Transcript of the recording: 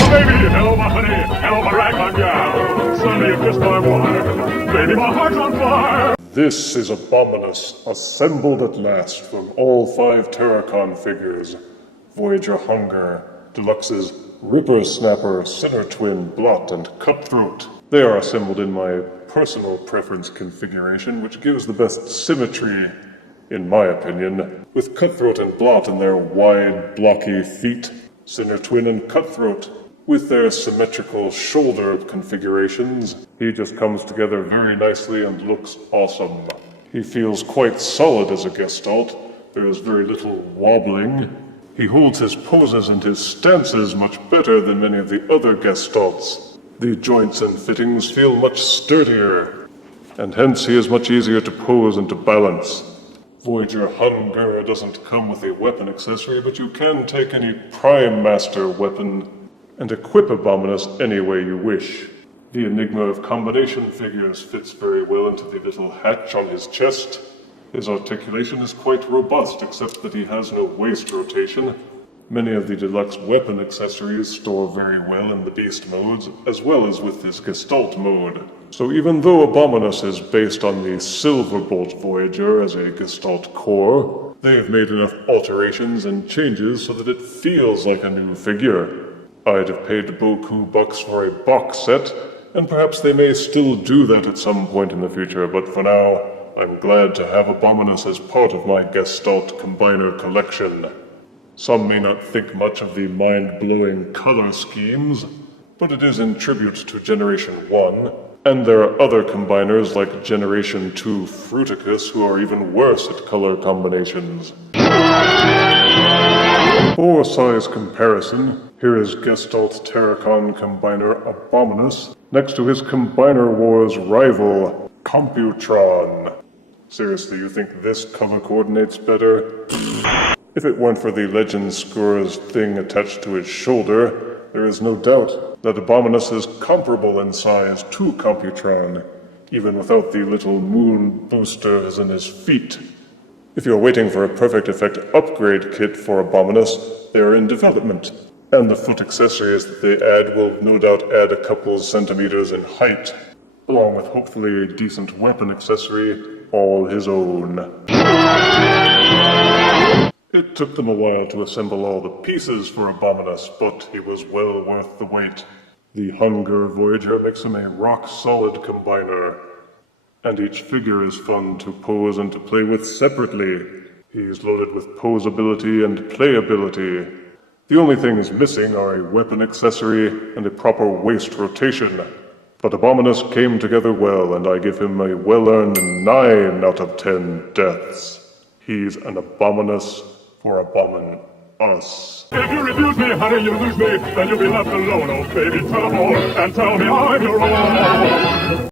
my baby, hello my honey, hello my ragtime gal. Suddenly you kissed my wire, baby, my heart's on fire. This is Abominus, assembled at last from all 5 Terracon figures. Voyager Hunger, Deluxe's Ripper Snapper, Sinner Twin, Blot, and Cutthroat. They are assembled in my personal preference configuration, which gives the best symmetry, in my opinion, with Cutthroat and Blot in their wide, blocky feet, Sinner Twin and Cutthroat with their symmetrical shoulder configurations. He just comes together very nicely and looks awesome. He feels quite solid as a Gestalt. There is very little wobbling. He holds his poses and his stances much better than many of the other Gestalts. The joints and fittings feel much sturdier, and hence he is much easier to pose and to balance. Voyager Hunger doesn't come with a weapon accessory, but you can take any Prime Master weapon and equip Abominus any way you wish. The Enigma of Combination figures fits very well into the little hatch on his chest. His articulation is quite robust, except that he has no waist rotation. Many of the deluxe weapon accessories store very well in the beast modes, as well as with this Gestalt mode. So even though Abominus is based on the Silverbolt Voyager as a Gestalt core, they've made enough alterations and changes so that it feels like a new figure. I'd have paid beaucoup bucks for a box set, and perhaps they may still do that at some point in the future, but for now, I'm glad to have Abominus as part of my Gestalt Combiner collection. Some may not think much of the mind-blowing color schemes, but it is in tribute to Generation 1, and there are other combiners like Generation 2 Fruticus who are even worse at color combinations. For size comparison, here is Gestalt Terracon Combiner Abominus next to his Combiner Wars rival, Computron. Seriously, you think this color coordinates better? If it weren't for the Legend Scour's thing attached to his shoulder, there is no doubt that Abominus is comparable in size to Computron, even without the little moon boosters in his feet. If you're waiting for a Perfect Effect upgrade kit for Abominus, they are in development, and the foot accessories that they add will no doubt add a couple centimeters in height, along with hopefully a decent weapon accessory all his own. It took them a while to assemble all the pieces for Abominus, but he was well worth the wait. The Hunger Voyager makes him a rock-solid combiner, and each figure is fun to pose and to play with separately. He's loaded with posability and playability. The only things missing are a weapon accessory and a proper waist rotation. But Abominus came together well, and I give him a well-earned 9 out of 10 deaths. He's an Abominus for Abomin-us. If you refuse me, honey, you lose me, then you'll be left alone, oh baby, tell them all, and tell me I'm your own.